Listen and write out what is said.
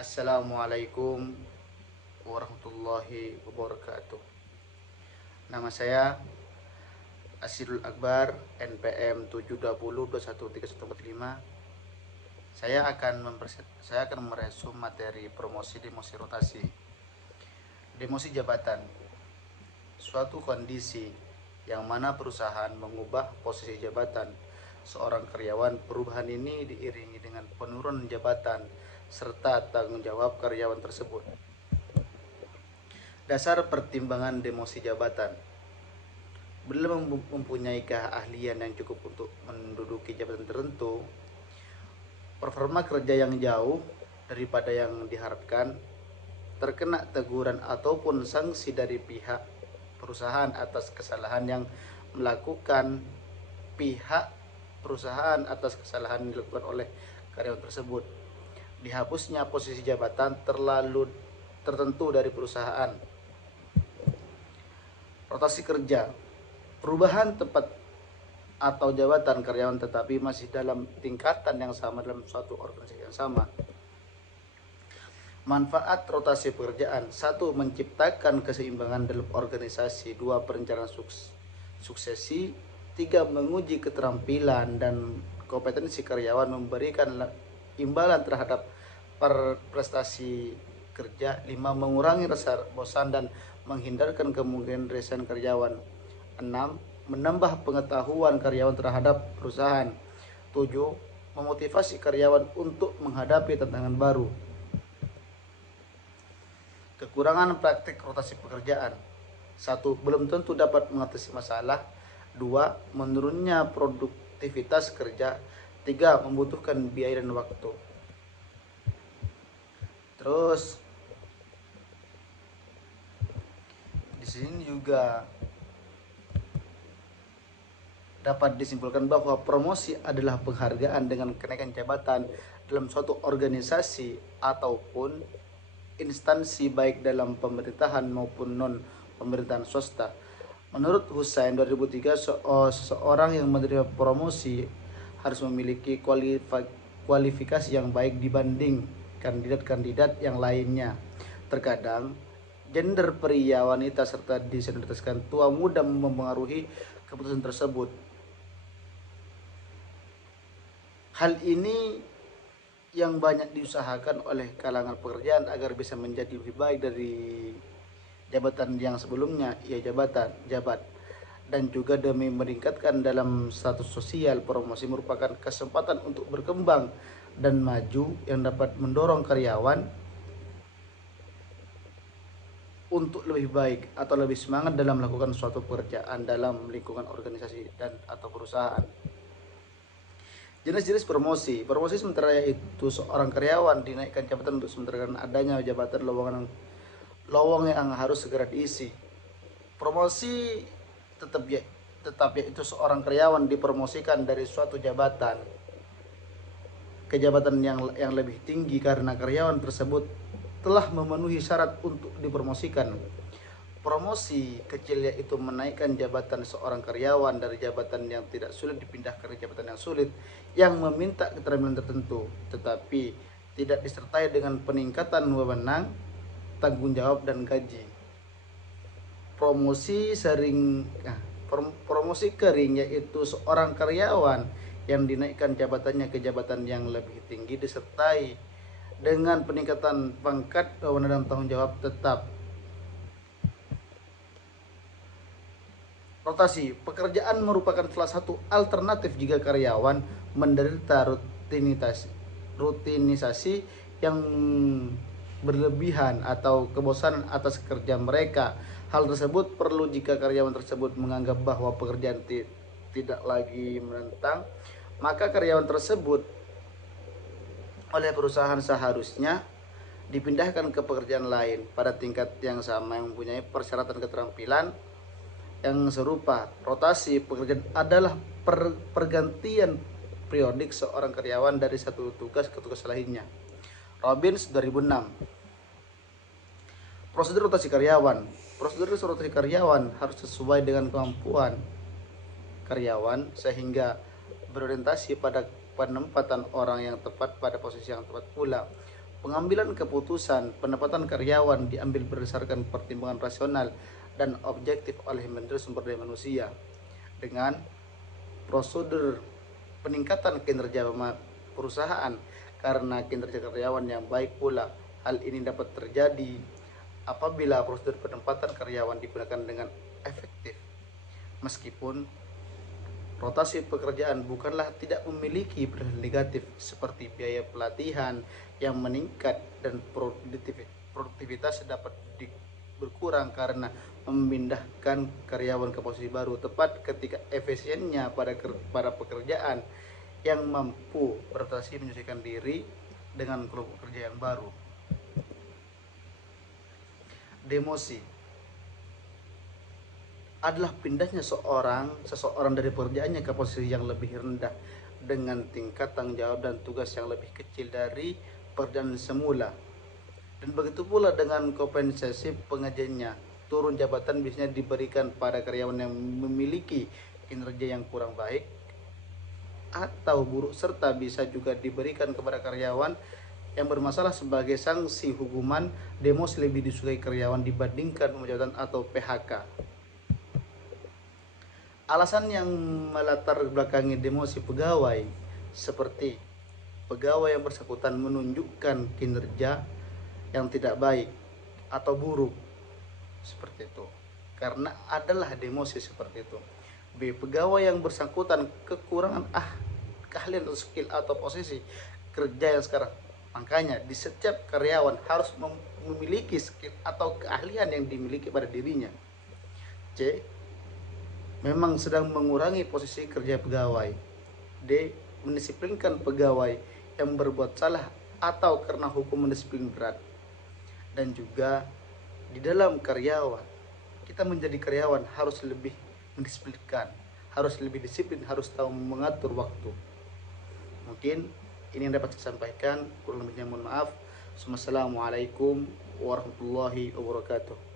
Assalamualaikum warahmatullahi wabarakatuh. Nama saya Asidul Akbar, NPM 720213145. Saya akan meresum materi promosi demosi rotasi. Demosi jabatan, suatu kondisi yang mana perusahaan mengubah posisi jabatan seorang karyawan. Perubahan ini diiringi dengan penurunan jabatan serta tanggung jawab karyawan tersebut. Dasar pertimbangan demosi jabatan: belum mempunyai keahlian yang cukup untuk menduduki jabatan tertentu, performa kerja yang jauh daripada yang diharapkan, terkena teguran ataupun sanksi dari pihak perusahaan atas kesalahan yang dilakukan oleh karyawan tersebut, dihapusnya posisi jabatan terlalu tertentu dari perusahaan. Rotasi kerja, perubahan tempat atau jabatan karyawan tetapi masih dalam tingkatan yang sama dalam suatu organisasi yang sama. Manfaat rotasi pekerjaan: 1. Menciptakan keseimbangan dalam organisasi. 2. Perencanaan suksesi. 3. Menguji keterampilan dan kompetensi karyawan, memberikan imbalan terhadap prestasi kerja. 5. Mengurangi rasa bosan dan menghindarkan kemungkinan resign karyawan. 6. Menambah pengetahuan karyawan terhadap perusahaan. 7. Memotivasi karyawan untuk menghadapi tantangan baru. Kekurangan praktik rotasi pekerjaan: 1. Belum tentu dapat mengatasi masalah. 2. Menurunnya produktivitas kerja. 3. Membutuhkan biaya dan waktu. Terus di sini juga dapat disimpulkan bahwa promosi adalah penghargaan dengan kenaikan jabatan dalam suatu organisasi ataupun instansi baik dalam pemerintahan maupun non pemerintahan swasta. Menurut Hussein 2003, seseorang yang menerima promosi harus memiliki kualifikasi yang baik dibanding kandidat-kandidat yang lainnya. Terkadang gender pria, wanita, serta disenioritaskan tua muda mempengaruhi keputusan tersebut. Hal ini yang banyak diusahakan oleh kalangan pekerjaan agar bisa menjadi lebih baik dari jabatan yang sebelumnya ia jabat, dan juga demi meningkatkan dalam status sosial. Promosi merupakan kesempatan untuk berkembang dan maju yang dapat mendorong karyawan untuk lebih baik atau lebih semangat dalam melakukan suatu pekerjaan dalam lingkungan organisasi dan atau perusahaan. Jenis-jenis promosi. Promosi sementara yaitu seorang karyawan dinaikkan jabatan untuk sementara karena adanya jabatan lowongan yang harus segera diisi. Promosi tetap yaitu seorang karyawan dipromosikan dari suatu jabatan ke jabatan yang lebih tinggi karena karyawan tersebut telah memenuhi syarat untuk dipromosikan. Promosi kecil yaitu menaikkan jabatan seorang karyawan dari jabatan yang tidak sulit dipindahkan ke jabatan yang sulit yang meminta keterampilan tertentu, tetapi tidak disertai dengan peningkatan wewenang, tanggung jawab, dan gaji. Promosi kering yaitu seorang karyawan yang dinaikkan jabatannya ke jabatan yang lebih tinggi disertai dengan peningkatan pangkat, wewenang, dan tanggung jawab tetap. Rotasi pekerjaan merupakan salah satu alternatif jika karyawan menderita rutinisasi yang berlebihan atau kebosanan atas kerja mereka. Hal tersebut perlu jika karyawan tersebut menganggap bahwa pekerjaan tidak lagi menantang, maka karyawan tersebut oleh perusahaan seharusnya dipindahkan ke pekerjaan lain pada tingkat yang sama yang mempunyai persyaratan keterampilan yang serupa. Rotasi pekerjaan adalah pergantian periodik seorang karyawan dari satu tugas ke tugas lainnya. Robbins 2006. Prosedur rotasi karyawan. Prosedur rotasi karyawan harus sesuai dengan kemampuan karyawan sehingga berorientasi pada penempatan orang yang tepat pada posisi yang tepat pula. Pengambilan keputusan penempatan karyawan diambil berdasarkan pertimbangan rasional dan objektif oleh Menteri Sumber Daya Manusia dengan prosedur peningkatan kinerja perusahaan karena kinerja karyawan yang baik pula. Hal ini dapat terjadi apabila prosedur penempatan karyawan digunakan dengan efektif. Meskipun rotasi pekerjaan bukanlah tidak memiliki berdampak negatif seperti biaya pelatihan yang meningkat dan produktivitas dapat berkurang karena memindahkan karyawan ke posisi baru tepat ketika efisiennya pada pekerjaan yang mampu beradaptasi menyesuaikan diri dengan kelompok kerja yang baru. Demosi adalah pindahnya seseorang dari pekerjaannya ke posisi yang lebih rendah dengan tingkat tanggung jawab dan tugas yang lebih kecil dari pekerjaan semula. Dan begitu pula dengan kompensasi pengajiannya. Turun jabatan biasanya diberikan pada karyawan yang memiliki kinerja yang kurang baik atau buruk, serta bisa juga diberikan kepada karyawan yang bermasalah sebagai sanksi hukuman. Demosi lebih disukai karyawan dibandingkan pemecatan atau PHK. Alasan yang melatar belakangi demosi pegawai seperti pegawai yang bersangkutan menunjukkan kinerja yang tidak baik atau buruk seperti itu, karena adalah demosi seperti itu. B. Pegawai yang bersangkutan kekurangan keahlian atau skill atau posisi kerja yang sekarang. Makanya di setiap karyawan harus memiliki skill atau keahlian yang dimiliki pada dirinya. C. Memang sedang mengurangi posisi kerja pegawai. D. Mendisiplinkan pegawai yang berbuat salah atau karena hukum mendisiplin berat. Dan juga di dalam karyawan, kita menjadi karyawan harus lebih mendisiplinkan, harus lebih disiplin, harus tahu mengatur waktu. Mungkin ini yang dapat saya sampaikan, kurang lebihnya mohon maaf. Wassalamualaikum warahmatullahi wabarakatuh.